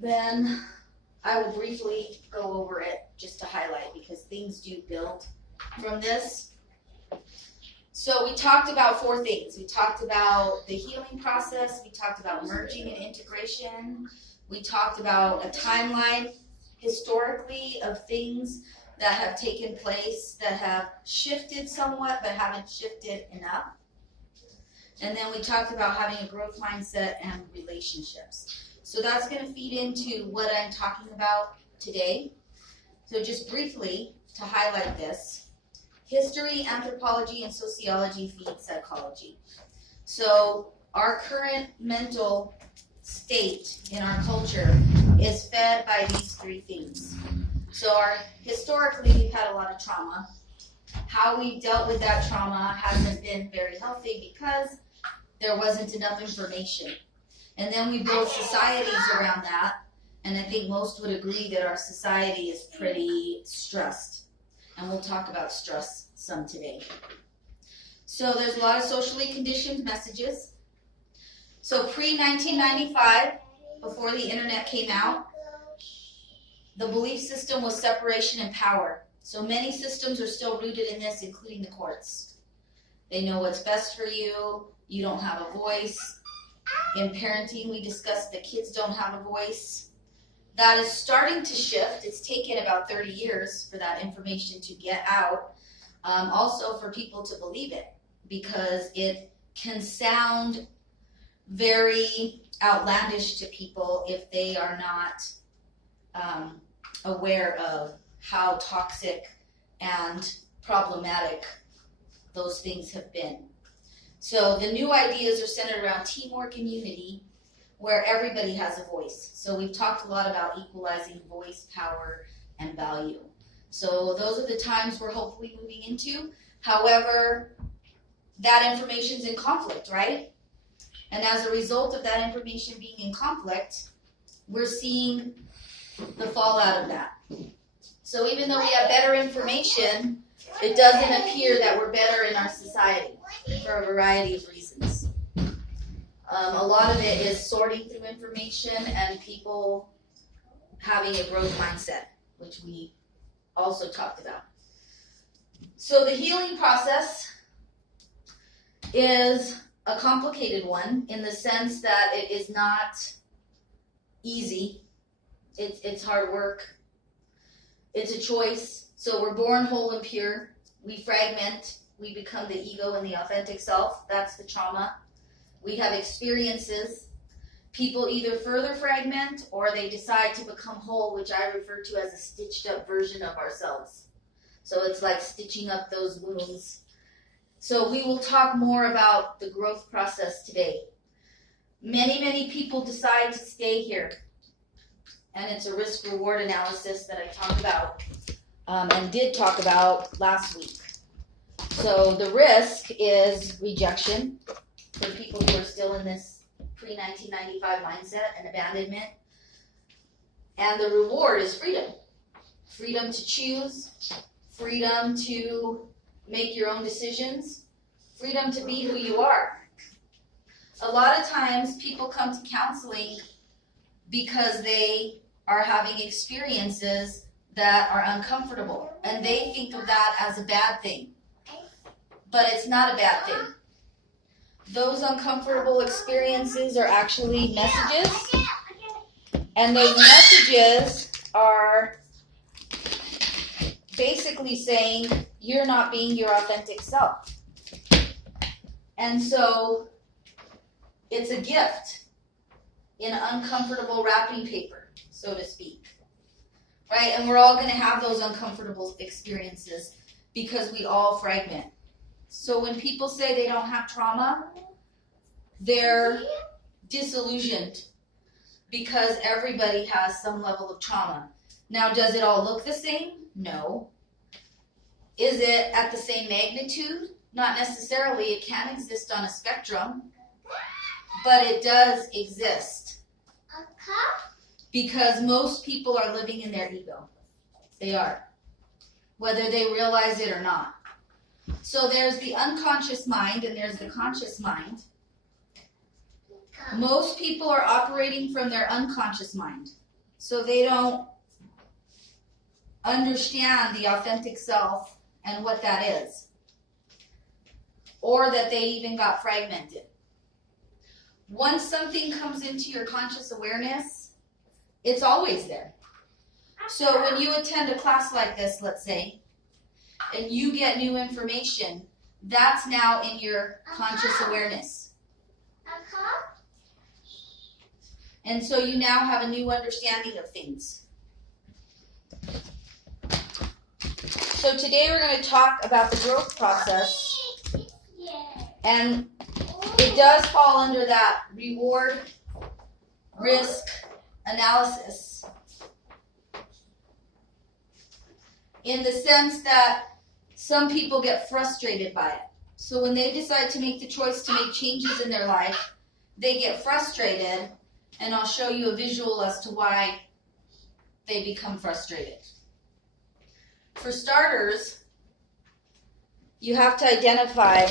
then I will briefly go over it just to highlight, because things do build from this. So we talked about 4 things. We talked about the healing process. We talked about merging and integration. We talked about a timeline historically of things that have taken place that have shifted somewhat but haven't shifted enough. And then we talked about having a growth mindset and relationships. So that's going to feed into what I'm talking about today. So just briefly to highlight this, history, anthropology, and sociology feed psychology. So our current mental state in our culture is fed by these 3 things. So historically, we've had a lot of trauma. How we dealt with that trauma hasn't been very healthy because there wasn't enough information. And then we build societies around that, and I think most would agree that our society is pretty stressed. And we'll talk about stress some today. So there's a lot of socially conditioned messages. So pre-1995, before the internet came out, the belief system was separation and power. So many systems are still rooted in this, including the courts. They know what's best for you. You don't have a voice. In parenting, we discussed that kids don't have a voice. That is starting to shift. It's taken about 30 years for that information to get out. Also for people to believe it, because it can sound very outlandish to people if they are not aware of how toxic and problematic those things have been. So the new ideas are centered around teamwork and unity, where everybody has a voice. So we've talked a lot about equalizing voice, power, and value. So those are the times we're hopefully moving into. However, that information's in conflict, right? And as a result of that information being in conflict, we're seeing the fallout of that. So even though we have better information, it doesn't appear that we're better in our society for a variety of reasons. A lot of it is sorting through information and people having a growth mindset, which we also talked about. So the healing process is a complicated one in the sense that it is not easy. It's hard work. It's a choice. So we're born whole and pure. We fragment. We become the ego and the authentic self. That's the trauma. We have experiences. People either further fragment or they decide to become whole, which I refer to as a stitched up version of ourselves. So it's like stitching up those wounds. So we will talk more about the growth process today. Many people decide to stay here. And it's a risk-reward analysis that I talked about and did talk about last week. So the risk is rejection for people who are still in this pre-1995 mindset and abandonment. And the reward is freedom. Freedom to choose, freedom to make your own decisions, freedom to be who you are. A lot of times people come to counseling because they are having experiences that are uncomfortable, and they think of that as a bad thing. But it's not a bad thing. Those uncomfortable experiences are actually messages, and those messages are basically saying you're not being your authentic self. And so it's a gift in uncomfortable wrapping paper, so to speak. Right? And we're all going to have those uncomfortable experiences because we all fragment. So when people say they don't have trauma, they're disillusioned because everybody has some level of trauma. Now, does it all look the same? No. Is it at the same magnitude? Not necessarily. It can exist on a spectrum, but it does exist. Because most people are living in their ego. They are. Whether they realize it or not. So there's the unconscious mind and there's the conscious mind. Most people are operating from their unconscious mind. So they don't understand the authentic self and what that is. Or that they even got fragmented. Once something comes into your conscious awareness, it's always there. So when you attend a class like this, let's say, and you get new information, that's now in your conscious awareness. And so you now have a new understanding of things. So today we're going to talk about the growth process. And it does fall under that reward, risk, analysis. In the sense that some people get frustrated by it. So when they decide to make the choice to make changes in their life, they get frustrated, and I'll show you a visual as to why they become frustrated. For starters, you have to identify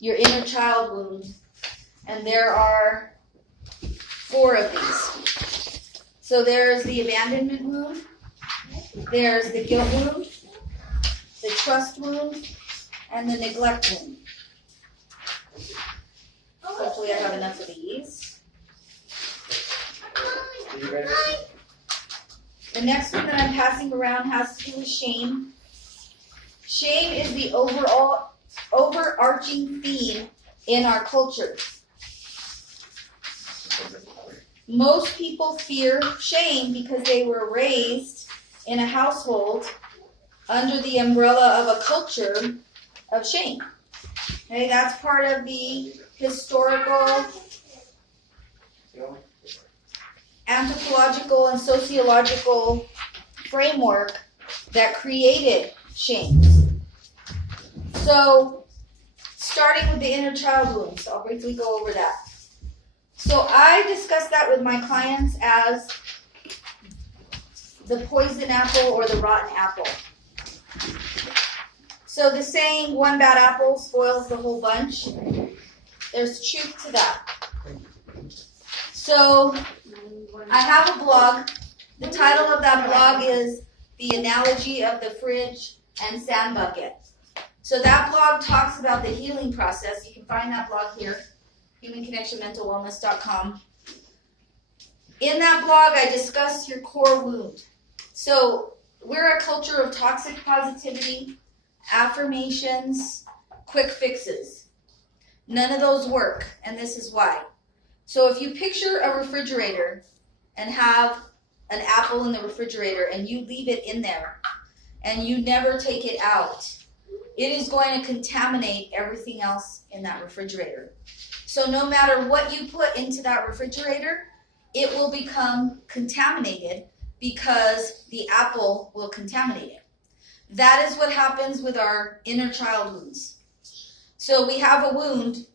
your inner child wound, and there are 4 of these. So there's the abandonment wound, there's the guilt wound, the trust wound, and the neglect wound. Hopefully I have enough of these. The next one that I'm passing around has to do with shame. Shame is the overarching theme in our culture. Most people fear shame because they were raised in a household under the umbrella of a culture of shame. Okay, that's part of the historical, anthropological, and sociological framework that created shame. So, starting with the inner child wounds, I'll briefly go over that. So I discuss that with my clients as the poison apple or the rotten apple. So the saying, one bad apple spoils the whole bunch, there's truth to that. So I have a blog. The title of that blog is The Analogy of the Fridge and Sand Bucket. So that blog talks about the healing process. You can find that blog here, humanconnectionmentalwellness.com. In that blog, I discuss your core wound. So we're a culture of toxic positivity, affirmations, quick fixes. None of those work, and this is why. So if you picture a refrigerator and have an apple in the refrigerator and you leave it in there and you never take it out, it is going to contaminate everything else in that refrigerator. So no matter what you put into that refrigerator, it will become contaminated because the apple will contaminate it. That is what happens with our inner child wounds. So we have a wound,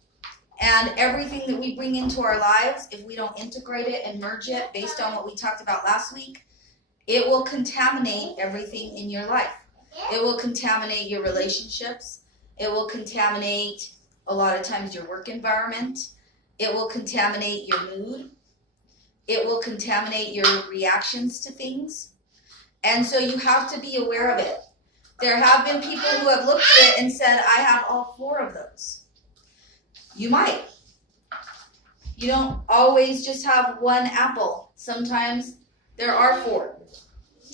and everything that we bring into our lives, if we don't integrate it and merge it based on what we talked about last week, it will contaminate everything in your life. It will contaminate your relationships. It will contaminate, a lot of times, your work environment. It will contaminate your mood. It will contaminate your reactions to things. And so you have to be aware of it. There have been people who have looked at it and said, I have all 4 of those. You might. You don't always just have one apple. Sometimes there are 4,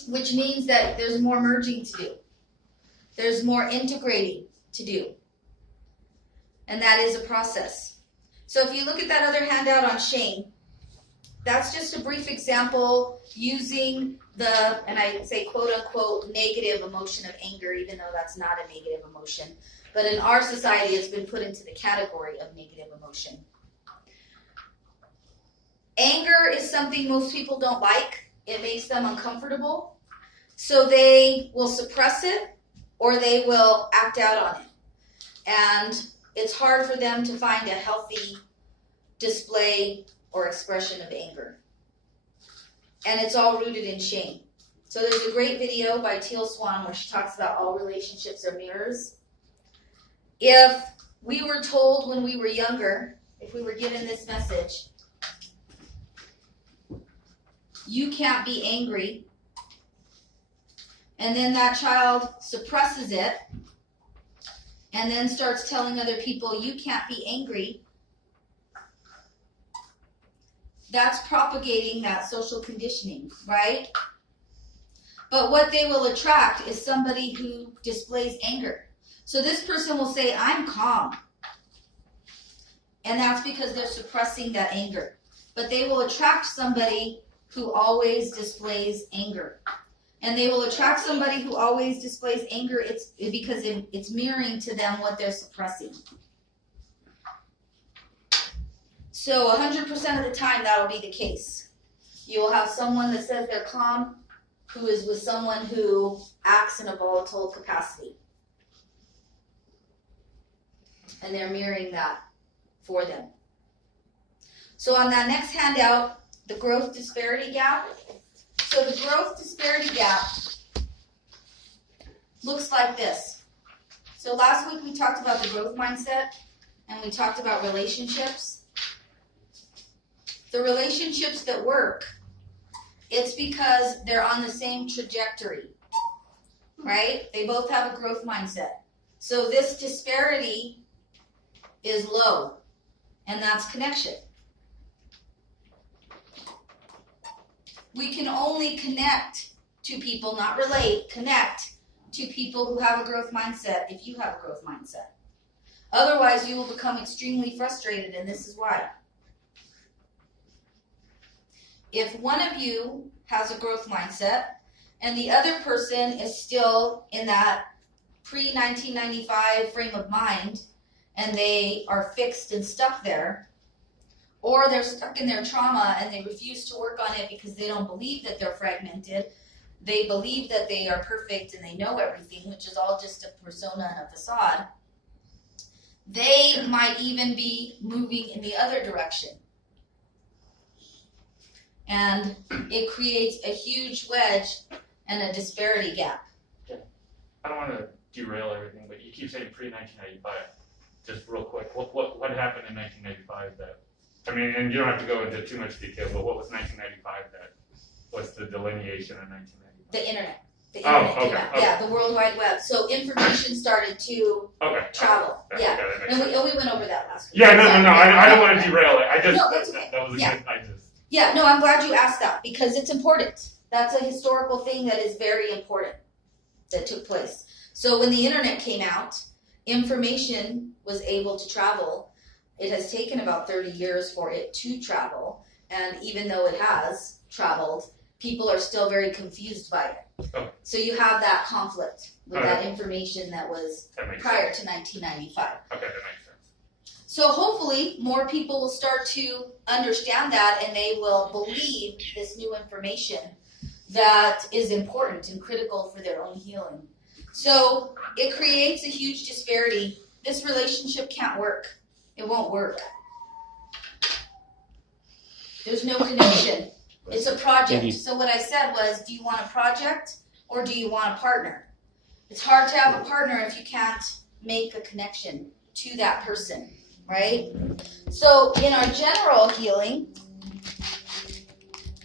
which means that there's more merging to do. There's more integrating to do. And that is a process. So if you look at that other handout on shame, that's just a brief example using the, and I say quote unquote, negative emotion of anger, even though that's not a negative emotion. But in our society, it's been put into the category of negative emotion. Anger is something most people don't like. It makes them uncomfortable. So they will suppress it or they will act out on it. And it's hard for them to find a healthy display or expression of anger. And it's all rooted in shame. So there's a great video by Teal Swan where she talks about all relationships are mirrors. If we were told when we were younger, if we were given this message, you can't be angry, and then that child suppresses it, and then starts telling other people, you can't be angry, that's propagating that social conditioning, right? But what they will attract is somebody who displays anger. So this person will say, I'm calm. And that's because they're suppressing that anger. But they will attract somebody who always displays anger. And they will attract somebody who always displays anger because it's mirroring to them what they're suppressing. So 100% of the time, that'll be the case. You will have someone that says they're calm, who is with someone who acts in a volatile capacity. And they're mirroring that for them. So on that next handout, the growth disparity gap. So the growth disparity gap looks like this. So last week we talked about the growth mindset, and we talked about relationships. The relationships that work, it's because they're on the same trajectory, right? They both have a growth mindset. So this disparity is low, and that's connection. We can only connect to people, not relate, connect to people who have a growth mindset if you have a growth mindset. Otherwise, you will become extremely frustrated, and this is why. If one of you has a growth mindset and the other person is still in that pre-1995 frame of mind and they are fixed and stuck there, or they're stuck in their trauma and they refuse to work on it because they don't believe that they're fragmented, they believe that they are perfect and they know everything, which is all just a persona and a facade, they might even be moving in the other direction. And it creates a huge wedge and a disparity gap. I don't want to derail everything, but you keep saying pre-1995. Just real quick, what happened in 1995 that, I mean, and you don't have to go into too much detail, but what was 1995 that, what's the delineation of 1995? The internet. The internet came out. Okay. Yeah, the World Wide Web. So information started to travel. Yeah, and we went over that last week. Yeah, no, I don't want to derail it. I just, no, that's okay. That was a good, Yeah, no, I'm glad you asked that because it's important. That's a historical thing that is very important that took place. So when the internet came out, information was able to travel. It has taken about 30 years for it to travel. And even though it has traveled, people are still very confused by it. Oh. So you have that conflict with that information that was prior to 1995. Okay, that makes sense. So hopefully more people will start to understand that and they will believe this new information that is important and critical for their own healing. So it creates a huge disparity. This relationship can't work. It won't work. There's no connection. It's a project. So what I said was, do you want a project or do you want a partner? It's hard to have a partner if you can't make a connection to that person. Right? So in our general healing,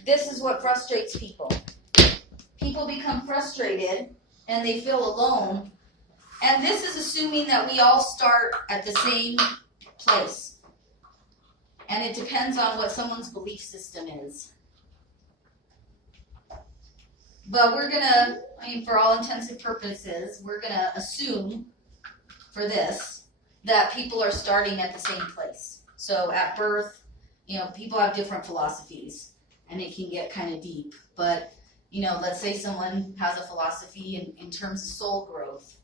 this is what frustrates people. People become frustrated and they feel alone. And this is assuming that we all start at the same place. And it depends on what someone's belief system is. But we're going to, for all intents and purposes, we're going to assume for this that people are starting at the same place. So at birth, people have different philosophies and it can get kind of deep. But, let's say someone has a philosophy in terms of soul growth,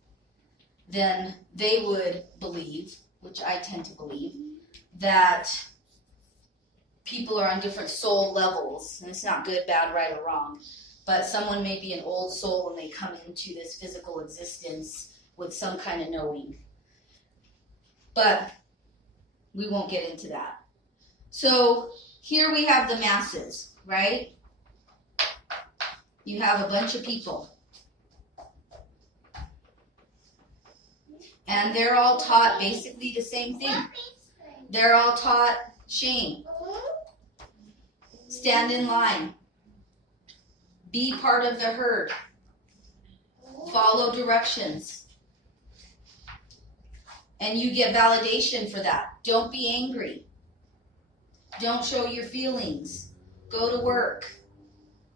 then they would believe, which I tend to believe, that people are on different soul levels. And it's not good, bad, right, or wrong. But someone may be an old soul and they come into this physical existence with some kind of knowing. But we won't get into that. So here we have the masses, right? You have a bunch of people. And they're all taught basically the same thing. They're all taught shame. Stand in line. Be part of the herd. Follow directions. And you get validation for that. Don't be angry. Don't show your feelings. Go to work.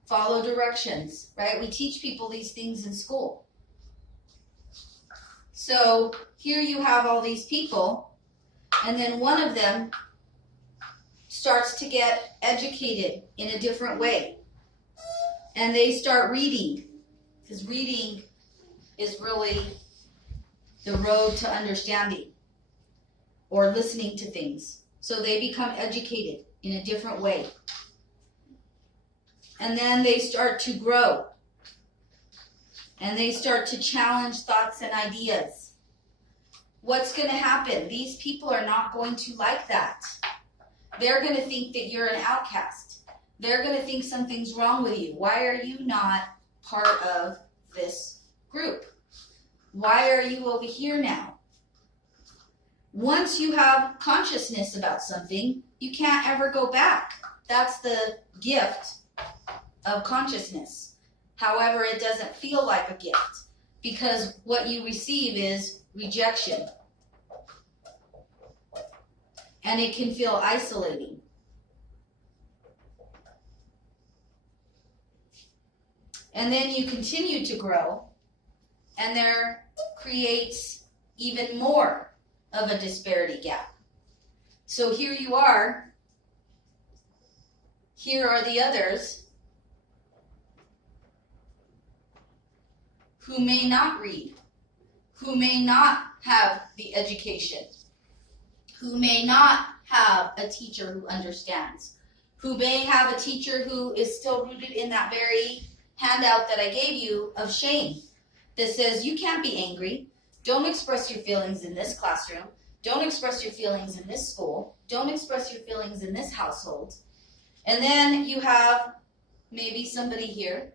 Follow directions, right? We teach people these things in school. So here you have all these people, and then one of them starts to get educated in a different way. And they start reading, because reading is really the road to understanding or listening to things. So they become educated in a different way. And then they start to grow. And they start to challenge thoughts and ideas. What's going to happen? These people are not going to like that. They're going to think that you're an outcast. They're going to think something's wrong with you. Why are you not part of this group? Why are you over here now? Once you have consciousness about something, you can't ever go back. That's the gift of consciousness. However, it doesn't feel like a gift because what you receive is rejection. And it can feel isolating. And then you continue to grow, and there creates even more of a disparity gap. So here you are. Here are the others who may not read, who may not have the education, who may not have a teacher who understands, who may have a teacher who is still rooted in that very handout that I gave you of shame that says you can't be angry, don't express your feelings in this classroom, don't express your feelings in this school, don't express your feelings in this household. And then you have maybe somebody here.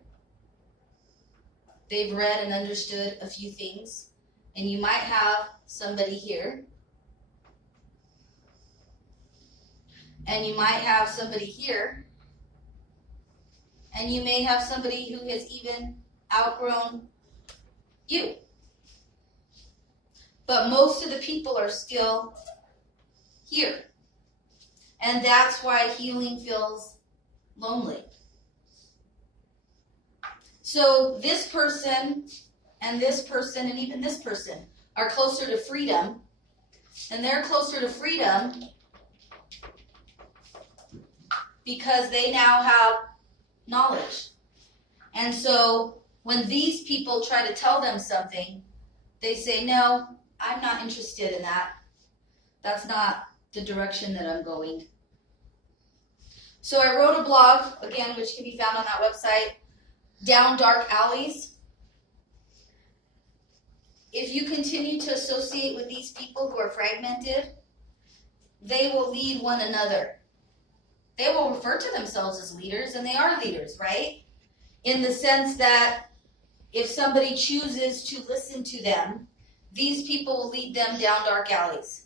They've read and understood a few things. And you might have somebody here. And you might have somebody here. And you may have somebody who has even outgrown you. But most of the people are still here. And that's why healing feels lonely. So this person and this person and even this person are closer to freedom. And they're closer to freedom because they now have knowledge. And so when these people try to tell them something, they say, no, I'm not interested in that. That's not the direction that I'm going. So I wrote a blog, again, which can be found on that website, Down Dark Alleys. If you continue to associate with these people who are fragmented, they will lead one another. They will refer to themselves as leaders, and they are leaders, right? In the sense that if somebody chooses to listen to them, these people will lead them down dark alleys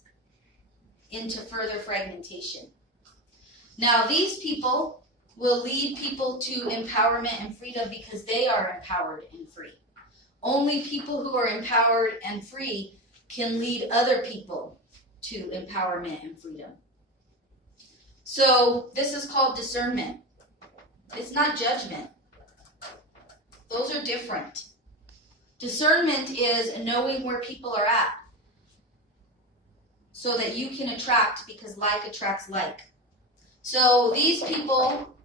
into further fragmentation. Now, these people will lead people to empowerment and freedom because they are empowered and free. Only people who are empowered and free can lead other people to empowerment and freedom. So this is called discernment. It's not judgment. Those are different. Discernment is knowing where people are at so that you can attract, because like attracts like. So these people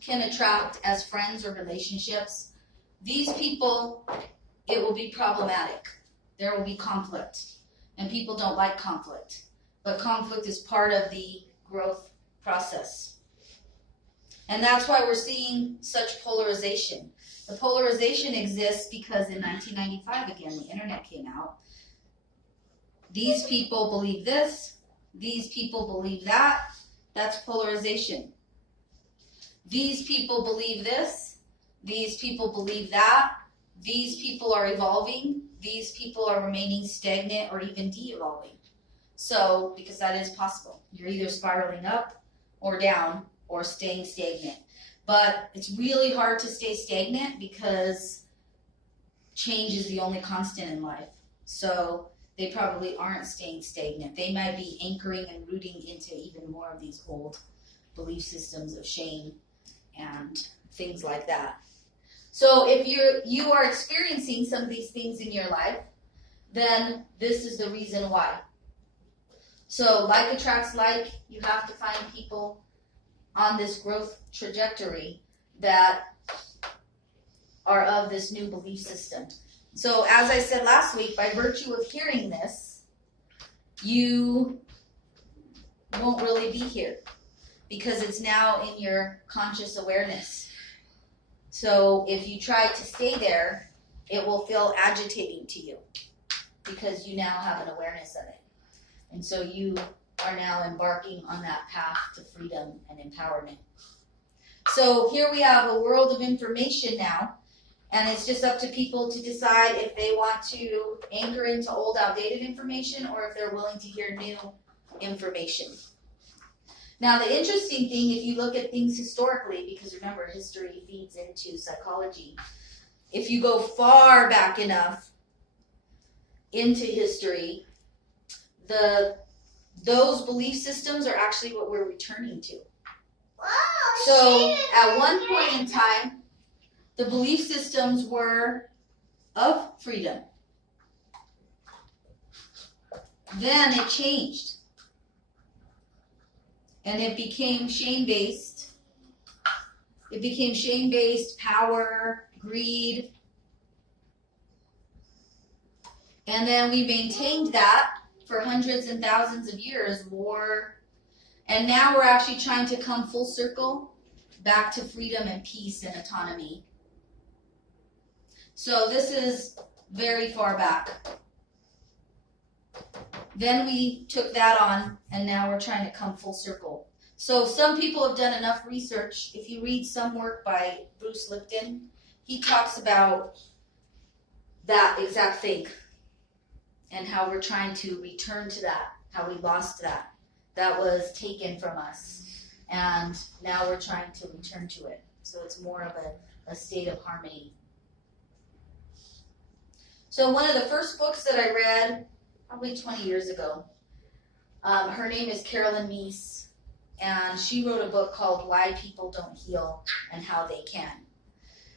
can attract as friends or relationships. These people, it will be problematic. There will be conflict. And people don't like conflict. But conflict is part of the growth process. And that's why we're seeing such polarization. The polarization exists because in 1995, again, the internet came out. These people believe this. These people believe that. That's polarization. These people believe this. These people believe that. These people are evolving. These people are remaining stagnant or even de-evolving. So, because that is possible. You're either spiraling up or down or staying stagnant. But it's really hard to stay stagnant because change is the only constant in life. So they probably aren't staying stagnant. They might be anchoring and rooting into even more of these old belief systems of shame and things like that. So if you are experiencing some of these things in your life, then this is the reason why. So like attracts like, you have to find people on this growth trajectory that are of this new belief system. So as I said last week, by virtue of hearing this, you won't really be here because it's now in your conscious awareness. So if you try to stay there, it will feel agitating to you because you now have an awareness of it. And so you are now embarking on that path to freedom and empowerment. So here we have a world of information now, and it's just up to people to decide if they want to anchor into old, outdated information or if they're willing to hear new information. Now, the interesting thing, if you look at things historically, because remember, history feeds into psychology, if you go far back enough into history, those belief systems are actually what we're returning to. So at one point in time, the belief systems were of freedom. Then it changed. And it became shame-based. It became shame-based, power, greed. And then we maintained that for hundreds and thousands of years, war. And now we're actually trying to come full circle back to freedom and peace and autonomy. So this is very far back. Then we took that on, and now we're trying to come full circle. So some people have done enough research. If you read some work by Bruce Lipton, he talks about that exact thing and how we're trying to return to that, how we lost that. That was taken from us, and now we're trying to return to it. So it's more of a state of harmony. So one of the first books that I read, probably 20 years ago, her name is Carolyn Meese, and she wrote a book called Why People Don't Heal and How They Can.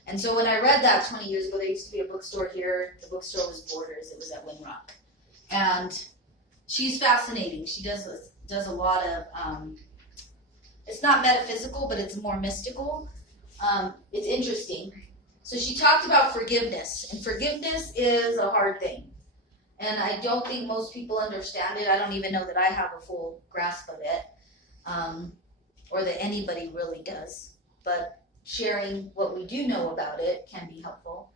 And so when I read that 20 years ago, there used to be a bookstore here. The bookstore was Borders. It was at Winrock. And she's fascinating. She does a lot of, it's not metaphysical, but it's more mystical. It's interesting. So she talked about forgiveness, and forgiveness is a hard thing. And I don't think most people understand it. I don't even know that I have a full grasp of it, or that anybody really does. But sharing what we do know about it can be helpful.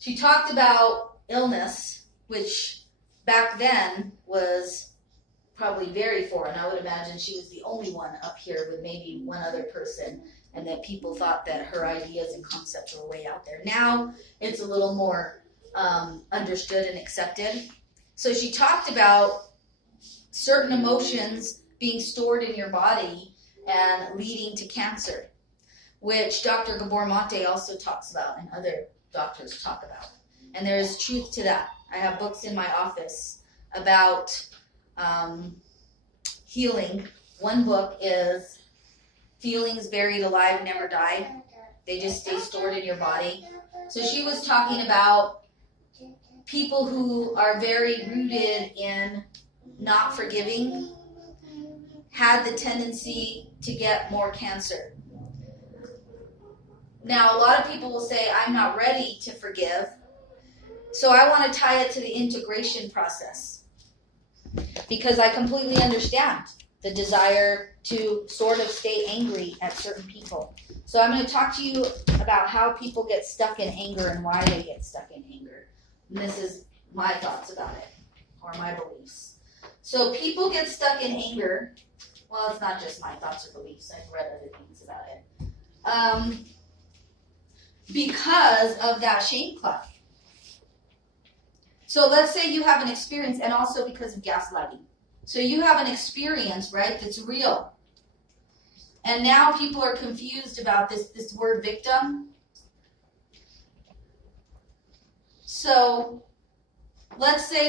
She talked about illness, which back then was probably very foreign. I would imagine she was the only one up here with maybe one other person, and that people thought that her ideas and concepts were way out there. Now it's a little more understood and accepted. So she talked about certain emotions being stored in your body and leading to cancer, which Dr. Gabor Mate also talks about and other doctors talk about. And there is truth to that. I have books in my office about healing. One book is Feelings Buried Alive Never Die. They just stay stored in your body. So she was talking about people who are very rooted in not forgiving had the tendency to get more cancer. Now, a lot of people will say, I'm not ready to forgive. So I want to tie it to the integration process, because I completely understand the desire to sort of stay angry at certain people. So I'm going to talk to you about how people get stuck in anger and why they get stuck in anger. And this is my thoughts about it, or my beliefs. So people get stuck in anger. Well, it's not just my thoughts or beliefs. I've read other things about it. Because of that shame cloud. So let's say you have an experience, and also because of gaslighting. So you have an experience, right, that's real. And now people are confused about this word victim. So let's say